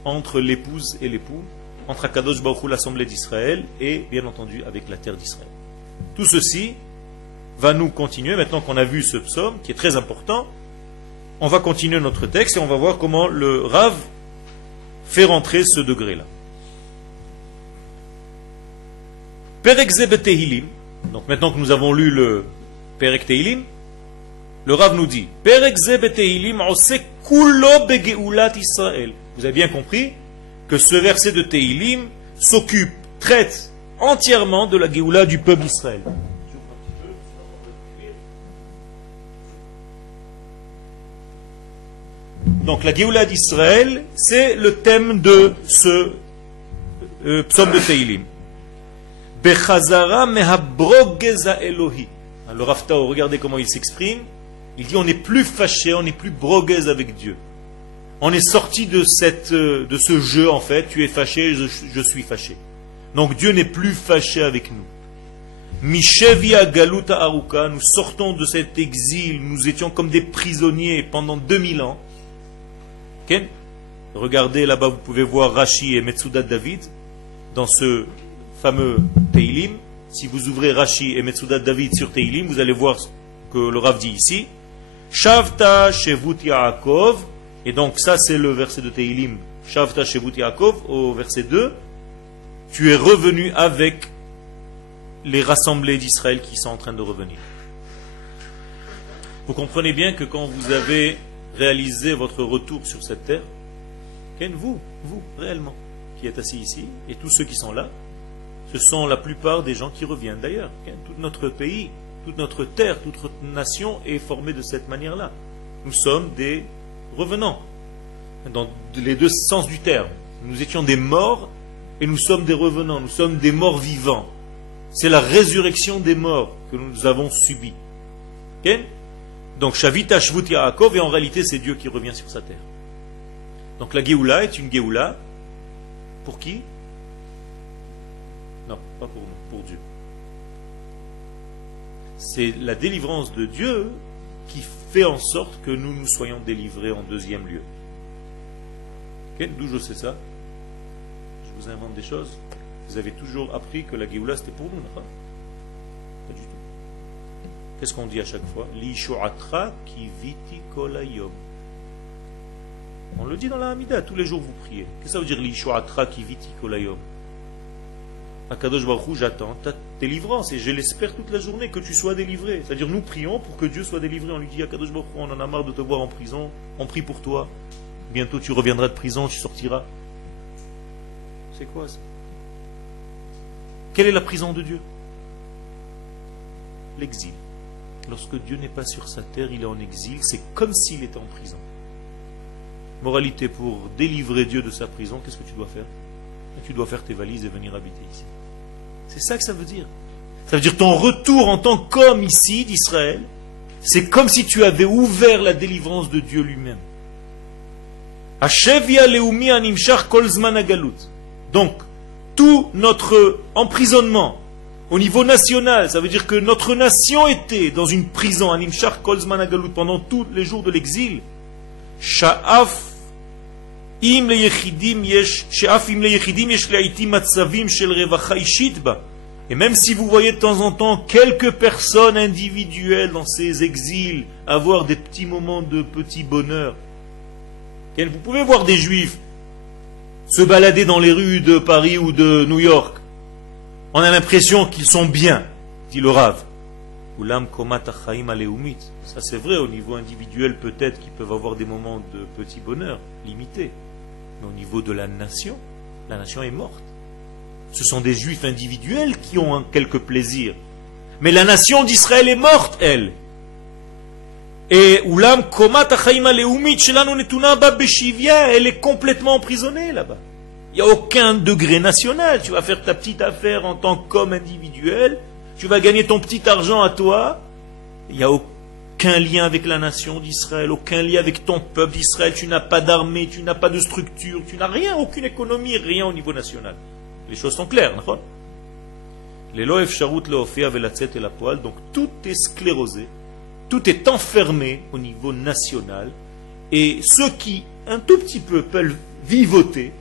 entre l'épouse et l'époux, entre Akadosh Baruch Hu, l'Assemblée d'Israël, et bien entendu avec la terre d'Israël. Tout ceci va nous continuer, maintenant qu'on a vu ce psaume, qui est très important, on va continuer notre texte et on va voir comment le Rav fait rentrer ce degré-là. Perek Ze Betehilim, donc maintenant que nous avons lu le Perek Tehilim, le Rav nous dit, Perek Ze Betehilim ose kulo begeulat Israël. Vous avez bien compris que ce verset de Tehilim traite entièrement de la Géoula du peuple d'Israël. Donc la Géoula d'Israël, c'est le thème de ce psaume de Tehilim. Bechazara mehabrogeza Elohi. Le Rav Tao, regardez comment il s'exprime. Il dit on n'est plus fâché, on n'est plus broguez avec Dieu. On est sorti de ce jeu en fait, tu es fâché, je suis fâché. Donc Dieu n'est plus fâché avec nous. Mishevia galuta aruka, nous sortons de cet exil, nous étions comme des prisonniers pendant 2000 ans. Okay? Regardez là-bas, vous pouvez voir Rashi et Metsudat David dans ce fameux Tehilim. Si vous ouvrez Rashi et Metsudat David sur Tehilim, vous allez voir ce que le Rav dit ici. Shavta shevut Yaakov. Et donc ça c'est le verset de Tehilim, Shavta shevut Yaakov, au verset 2. Tu es revenu avec les rassemblés d'Israël qui sont en train de revenir. Vous comprenez bien que quand vous avez réalisé votre retour sur cette terre, vous réellement, qui êtes assis ici, et tous ceux qui sont là, ce sont la plupart des gens qui reviennent d'ailleurs. Tout notre pays, toute notre terre, toute notre nation est formée de cette manière-là. Nous sommes des revenants, dans les deux sens du terme. Nous étions des morts et nous sommes des revenants, nous sommes des morts vivants. C'est la résurrection des morts que nous avons subie. Okay? Donc Shavita Shvut Yaakov, et en réalité c'est Dieu qui revient sur sa terre. Donc la Géoula est une Géoula pour qui? Non, pas pour nous, pour Dieu. C'est la délivrance de Dieu qui fait en sorte que nous nous soyons délivrés en deuxième lieu. Okay? D'où je sais ça? Je vous invente des choses. Vous avez toujours appris que la Géoula c'était pour nous, non? Pas du tout. Qu'est-ce qu'on dit à chaque fois? Li shu'atra ki viti kol hayom. On le dit dans la Hamida, tous les jours vous priez. Qu'est-ce que ça veut dire l'Ishuatra kiviti kolayom? Akadosh Baruch Hu, j'attends ta délivrance et je l'espère toute la journée que tu sois délivré. C'est-à-dire nous prions pour que Dieu soit délivré. On lui dit Akadosh Baruch Hu, on en a marre de te voir en prison, on prie pour toi. Bientôt tu reviendras de prison, tu sortiras. C'est quoi ça? Quelle est la prison de Dieu? L'exil. Lorsque Dieu n'est pas sur sa terre, il est en exil, c'est comme s'il était en prison. Moralité, pour délivrer Dieu de sa prison, qu'est-ce que tu dois faire? Tu dois faire tes valises et venir habiter ici. C'est ça que ça veut dire. Ça veut dire ton retour en tant qu'homme ici d'Israël, c'est comme si tu avais ouvert la délivrance de Dieu lui-même. Donc, tout notre emprisonnement au niveau national, ça veut dire que notre nation était dans une prison, Animshar Kolzman Agalut, pendant tous les jours de l'exil. Sha'af et même si vous voyez de temps en temps quelques personnes individuelles dans ces exils avoir des petits moments de petit bonheur, vous pouvez voir des juifs se balader dans les rues de Paris ou de New York, on a l'impression qu'ils sont bien, dit le Rav. Ça c'est vrai, au niveau individuel peut-être qu'ils peuvent avoir des moments de petit bonheur limités. Mais au niveau de la nation est morte. Ce sont des juifs individuels qui ont quelques plaisirs. Mais la nation d'Israël est morte, elle. Et elle est complètement emprisonnée là-bas. Il n'y a aucun degré national. Tu vas faire ta petite affaire en tant qu'homme individuel. Tu vas gagner ton petit argent à toi. Il n'y a aucun lien avec la nation d'Israël, aucun lien avec ton peuple d'Israël. Tu n'as pas d'armée, tu n'as pas de structure, tu n'as rien, aucune économie, rien au niveau national. Les choses sont claires, non? Donc tout est sclérosé, tout est enfermé au niveau national. Et ceux qui, un tout petit peu, peuvent vivoter,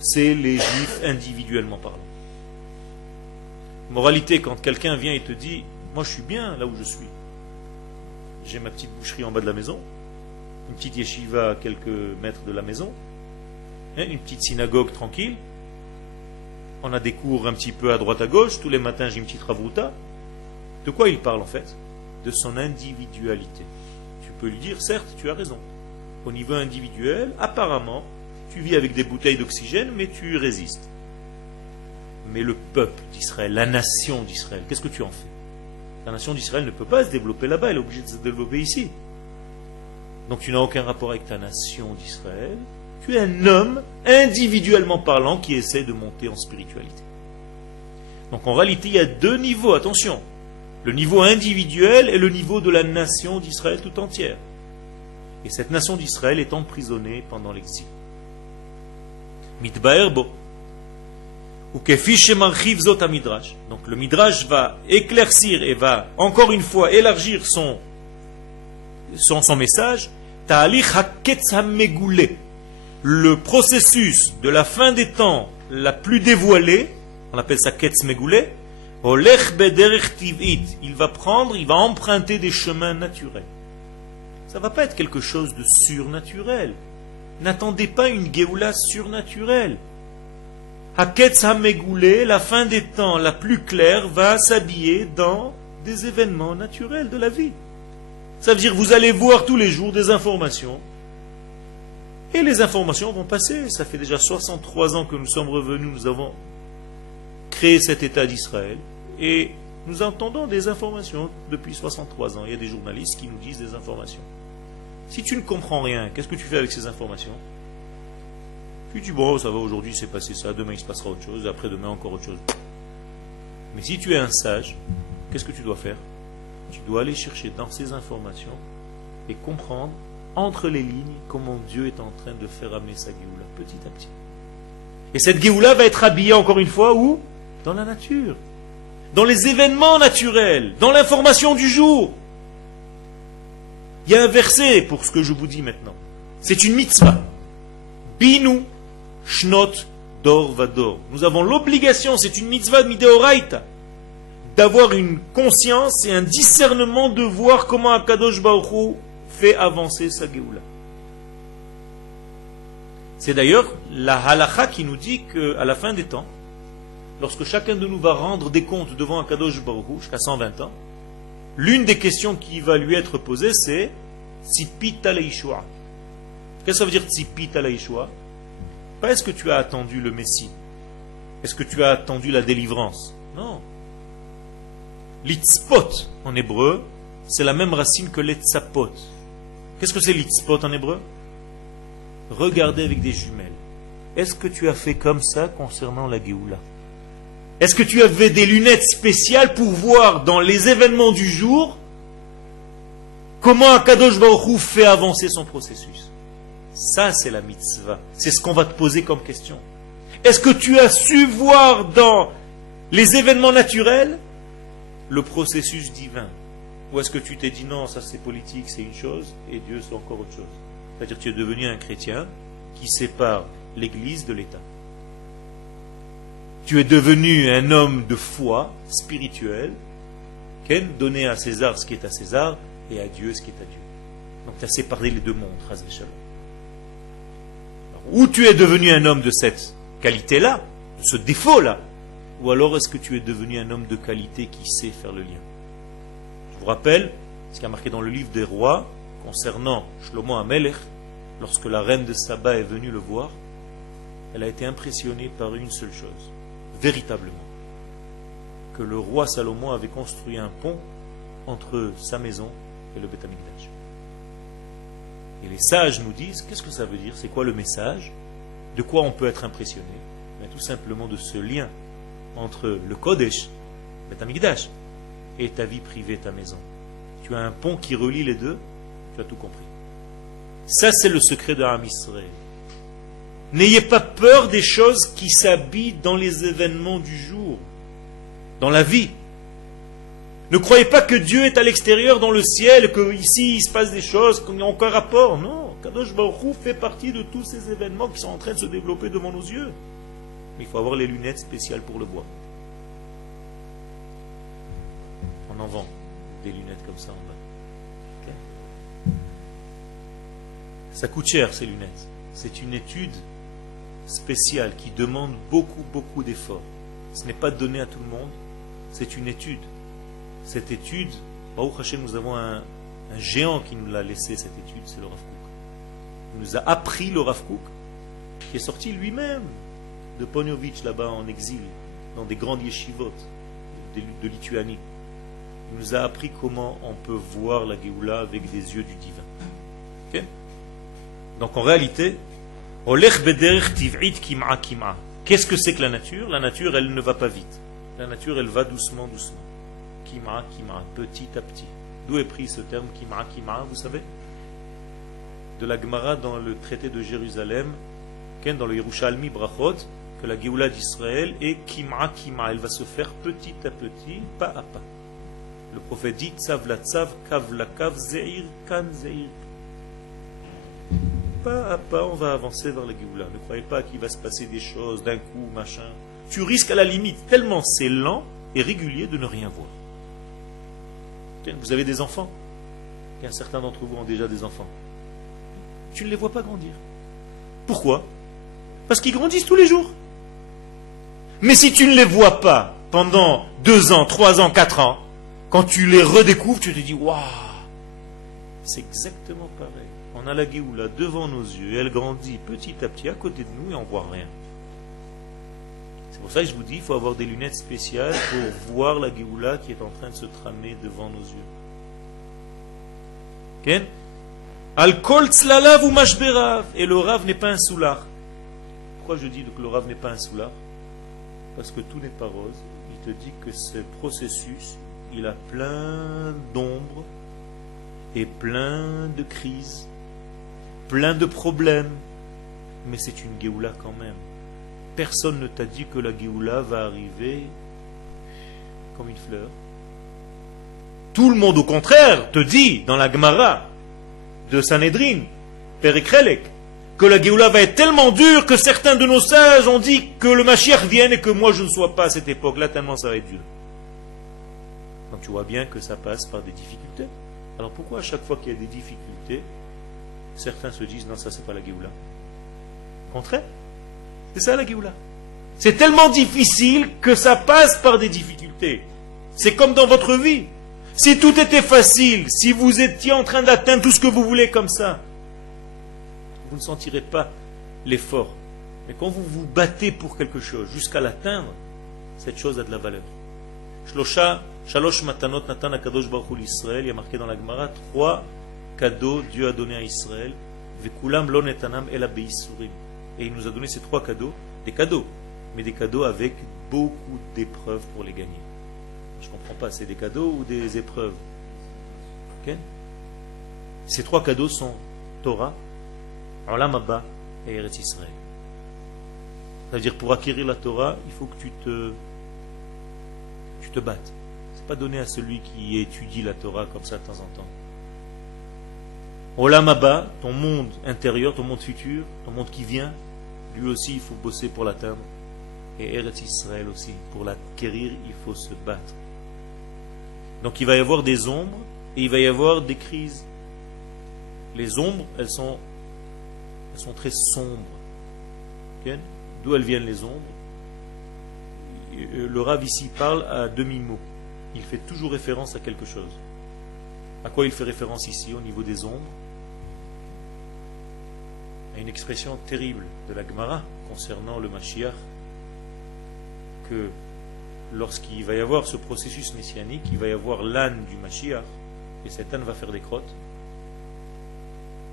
c'est les juifs individuellement parlant. Moralité, quand quelqu'un vient et te dit « Moi je suis bien là où je suis. J'ai ma petite boucherie en bas de la maison, une petite yeshiva à quelques mètres de la maison, une petite synagogue tranquille, on a des cours un petit peu à droite à gauche, tous les matins j'ai une petite ravruta. » De quoi il parle en fait? De son individualité. Tu peux lui dire, certes, tu as raison. Au niveau individuel, apparemment, tu vis avec des bouteilles d'oxygène, mais tu résistes. Mais le peuple d'Israël, la nation d'Israël, qu'est-ce que tu en fais? La nation d'Israël ne peut pas se développer là-bas, elle est obligée de se développer ici. Donc tu n'as aucun rapport avec ta nation d'Israël. Tu es un homme, individuellement parlant, qui essaie de monter en spiritualité. Donc en réalité, il y a deux niveaux, attention. Le niveau individuel et le niveau de la nation d'Israël tout entière. Et cette nation d'Israël est emprisonnée pendant l'exil. Mitbaer bo. Donc le Midrash va éclaircir et va encore une fois élargir son message. Le processus de la fin des temps la plus dévoilée, on appelle ça Ketz Megoulé, il va emprunter des chemins naturels. Ça ne va pas être quelque chose de surnaturel. N'attendez pas une Géoula surnaturelle. Haketz HaMegoulé, la fin des temps la plus claire, va s'habiller dans des événements naturels de la vie. Ça veut dire que vous allez voir tous les jours des informations. Et les informations vont passer. Ça fait déjà 63 ans que nous sommes revenus, nous avons créé cet État d'Israël. Et nous entendons des informations depuis 63 ans. Il y a des journalistes qui nous disent des informations. Si tu ne comprends rien, qu'est-ce que tu fais avec ces informations? Tu dis, bon, ça va, aujourd'hui c'est passé ça, demain il se passera autre chose, après-demain encore autre chose. Mais si tu es un sage, qu'est-ce que tu dois faire? Tu dois aller chercher dans ces informations et comprendre entre les lignes comment Dieu est en train de faire amener sa Géoula petit à petit. Et cette Géoula va être habillée encore une fois où? Dans la nature, dans les événements naturels, dans l'information du jour. Il y a un verset pour ce que je vous dis maintenant. C'est une mitzvah. Binu Shnot Dor Vador. Nous avons l'obligation, c'est une mitzvah mideoraita, d'avoir une conscience et un discernement de voir comment Akadosh Baruch Hu fait avancer sa Géoula. C'est d'ailleurs la halakha qui nous dit qu'à la fin des temps, lorsque chacun de nous va rendre des comptes devant un Kadosh Baruch Hu, jusqu'à 120 ans, l'une des questions qui va lui être posée, c'est Tzipit Yeshua. Qu'est-ce que ça veut dire Tzipit Yeshua? Pas est-ce que tu as attendu le Messie? Est-ce que tu as attendu la délivrance? Non. L'itzpot en hébreu, c'est la même racine que l'etzapot. Qu'est-ce que c'est l'itzpot en hébreu? Regarder avec des jumelles. Est-ce que tu as fait comme ça concernant la Géoula? Est-ce que tu avais des lunettes spéciales pour voir dans les événements du jour comment Akadosh Baruch Hu fait avancer son processus? Ça, c'est la mitzvah. C'est ce qu'on va te poser comme question. Est-ce que tu as su voir dans les événements naturels le processus divin? Ou est-ce que tu t'es dit non, ça c'est politique, c'est une chose, et Dieu c'est encore autre chose? C'est-à-dire que tu es devenu un chrétien qui sépare l'Église de l'État. Tu es devenu un homme de foi spirituelle, donné à César ce qui est à César, et à Dieu ce qui est à Dieu. Donc tu as séparé les deux mondes, Chas v'Shalom. Ou tu es devenu un homme de cette qualité-là, de ce défaut-là, ou alors est-ce que tu es devenu un homme de qualité qui sait faire le lien? Je vous rappelle ce qui a marqué dans le livre des rois concernant Shlomo HaMelech, lorsque la reine de Saba est venue le voir, elle a été impressionnée par une seule chose, véritablement, que le roi Salomon avait construit un pont entre sa maison et le Beth Amikdash. Et les sages nous disent, qu'est-ce que ça veut dire? C'est quoi le message? De quoi on peut être impressionné? Mais tout simplement de ce lien entre le Kodesh, Beth Amikdash, et ta vie privée, ta maison. Tu as un pont qui relie les deux, tu as tout compris. Ça, c'est le secret de Am Israël. N'ayez pas peur des choses qui s'habillent dans les événements du jour, dans la vie. Ne croyez pas que Dieu est à l'extérieur dans le ciel, que ici il se passe des choses, qu'il n'y a aucun rapport. Non, Kadosh Baruch Hu fait partie de tous ces événements qui sont en train de se développer devant nos yeux. Mais il faut avoir les lunettes spéciales pour le voir. On en vend des lunettes comme ça en bas. Okay. Ça coûte cher ces lunettes. C'est une étude spéciale qui demande beaucoup d'efforts. Ce n'est pas donné à tout le monde. C'est une étude. Cette étude, Baruch Hashem, nous avons un géant qui nous l'a laissé, cette étude, c'est le Rav Kook. Il nous a appris le Rav Kook, qui est sorti lui-même de Ponyovitch, là-bas en exil, dans des grandes yeshivot de Lituanie. Il nous a appris comment on peut voir la Géoula avec des yeux du divin. Okay? Donc en réalité, qu'est-ce que c'est que la nature? La nature, elle ne va pas vite. La nature, elle va doucement. Kima, petit à petit. D'où est pris ce terme Kima, vous savez? De la Gemara dans le traité de Jérusalem, dans le Yerushalmi Brachot, que la Géoula d'Israël est Kima, elle va se faire petit à petit, pas à pas. Le prophète dit Tzav la tzav, kav la kav, zeir kan zeir. Pas à pas, on va avancer vers la Géoula. Ne croyez pas qu'il va se passer des choses d'un coup, machin. Tu risques à la limite, tellement c'est lent et régulier, de ne rien voir. Vous avez des enfants? Certains d'entre vous ont déjà des enfants. Tu ne les vois pas grandir. Pourquoi? Parce qu'ils grandissent tous les jours. Mais si tu ne les vois pas pendant 2 ans, 3 ans, 4 ans, quand tu les redécouvres, tu te dis waouh, c'est exactement pareil. On a la Géoula devant nos yeux, elle grandit petit à petit à côté de nous et on ne voit rien. C'est pour ça que je vous dis, il faut avoir des lunettes spéciales pour voir la Géoula qui est en train de se tramer devant nos yeux. Okay? Al-Kol tzlalav ou mashberav. Et le Rav n'est pas un soulard. Pourquoi je dis que le Rav n'est pas un soulard? Parce que tout n'est pas rose. Il te dit que ce processus, il a plein d'ombres et plein de crises, plein de problèmes. Mais c'est une Géoula quand même. Personne ne t'a dit que la Géoula va arriver comme une fleur. Tout le monde, au contraire, te dit dans la Gemara de Sanhedrin, Perikrelek, que la Géoula va être tellement dure que certains de nos sages ont dit que le Mashiach vienne et que moi je ne sois pas à cette époque-là, tellement ça va être dur. Donc tu vois bien que ça passe par des difficultés. Alors pourquoi à chaque fois qu'il y a des difficultés, certains se disent non, ça c'est pas la Géoula? contraire. C'est ça la Géoula. C'est tellement difficile que ça passe par des difficultés. C'est comme dans votre vie. Si tout était facile, si vous étiez en train d'atteindre tout ce que vous voulez comme ça, vous ne sentirez pas l'effort. Mais quand vous vous battez pour quelque chose jusqu'à l'atteindre, cette chose a de la valeur. Shalosh matanot natan hakadosh baruch hu l'Israël. Il y a marqué dans la Gemara 3 cadeaux Dieu a donné à Israël. Vekulam lo netanam ela beisurim. Et il nous a donné ces 3 cadeaux, des cadeaux, mais des cadeaux avec beaucoup d'épreuves pour les gagner. Je ne comprends pas, c'est des cadeaux ou des épreuves? Okay? Ces 3 cadeaux sont Torah, Olam Haba et Eretz Israël. C'est-à-dire, pour acquérir la Torah, il faut que tu te battes. Ce n'est pas donné à celui qui étudie la Torah comme ça de temps en temps. Olam Haba, ton monde intérieur, ton monde futur, ton monde qui vient, lui aussi il faut bosser pour l'atteindre. Et Eretz Israël aussi, pour l'acquérir, il faut se battre. Donc il va y avoir des ombres et il va y avoir des crises. Les ombres, elles sont très sombres. Okay? D'où elles viennent les ombres? Le Rav ici parle à demi-mot. Il fait toujours référence à quelque chose. À quoi il fait référence ici au niveau des ombres? À une expression terrible de la Gemara concernant le Mashiach, que lorsqu'il va y avoir ce processus messianique, il va y avoir l'âne du Mashiach, et cet âne va faire des crottes.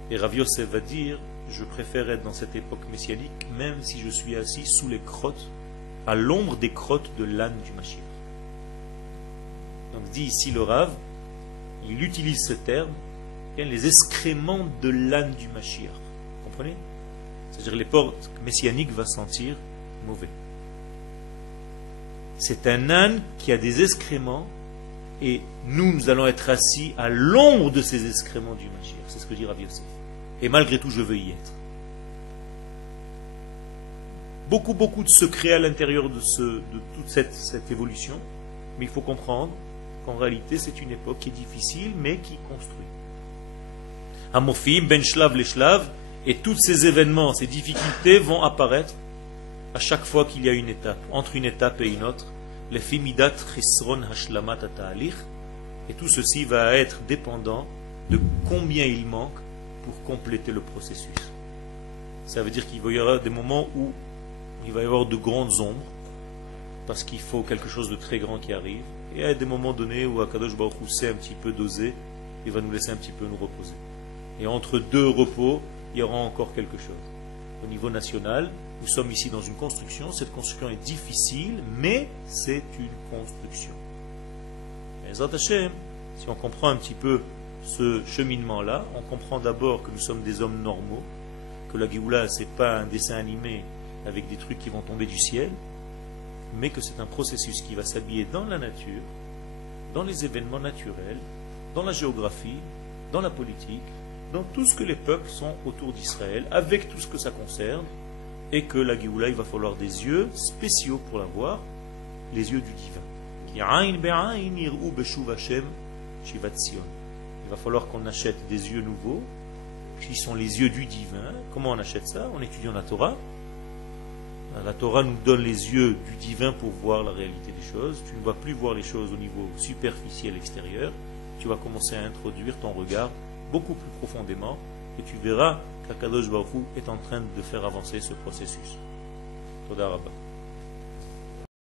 Et Rav Yosef va dire, je préfère être dans cette époque messianique, même si je suis assis sous les crottes, à l'ombre des crottes de l'âne du Mashiach. Donc dit ici le Rav, il utilise ce terme, les excréments de l'âne du Mashiach. Vous comprenez? C'est-à-dire l'époque messianique va sentir mauvais. C'est un âne qui a des excréments et nous allons être assis à l'ombre de ces excréments du Mashiach. C'est ce que dit Rav Yosef. Et malgré tout, je veux y être. Beaucoup de secrets à l'intérieur de toute cette évolution, mais il faut comprendre qu'en réalité, c'est une époque qui est difficile, mais qui construit. Amofim, ben shlav le shlav, et tous ces événements, ces difficultés vont apparaître à chaque fois qu'il y a une étape, entre une étape et une autre, le fimidat chisron hashlamat ta'alich, et tout ceci va être dépendant de combien il manque pour compléter le processus. Ça veut dire qu'il va y avoir des moments où il va y avoir de grandes ombres, parce qu'il faut quelque chose de très grand qui arrive, et il y a des moments donnés où Akadosh Baruch Hu sait un petit peu doser, il va nous laisser un petit peu nous reposer. Et entre 2 repos, il y aura encore quelque chose. Au niveau national, nous sommes ici dans une construction. Cette construction est difficile, mais c'est une construction. Et Zat Hashem, si on comprend un petit peu ce cheminement-là, on comprend d'abord que nous sommes des hommes normaux, que la Géoula, ce n'est pas un dessin animé avec des trucs qui vont tomber du ciel, mais que c'est un processus qui va s'habiller dans la nature, dans les événements naturels, dans la géographie, dans la politique, dans tout ce que les peuples sont autour d'Israël, avec tout ce que ça concerne, et que la Géoula, il va falloir des yeux spéciaux pour la voir, les yeux du divin. Il va falloir qu'on achète des yeux nouveaux, qui sont les yeux du divin. Comment on achète ça? En étudiant la Torah. La Torah nous donne les yeux du divin pour voir la réalité des choses. Tu ne vas plus voir les choses au niveau superficiel extérieur. Tu vas commencer à introduire ton regard beaucoup plus profondément et tu verras qu'Akadosh Baruch Hu est en train de faire avancer ce processus. Toda Rabba.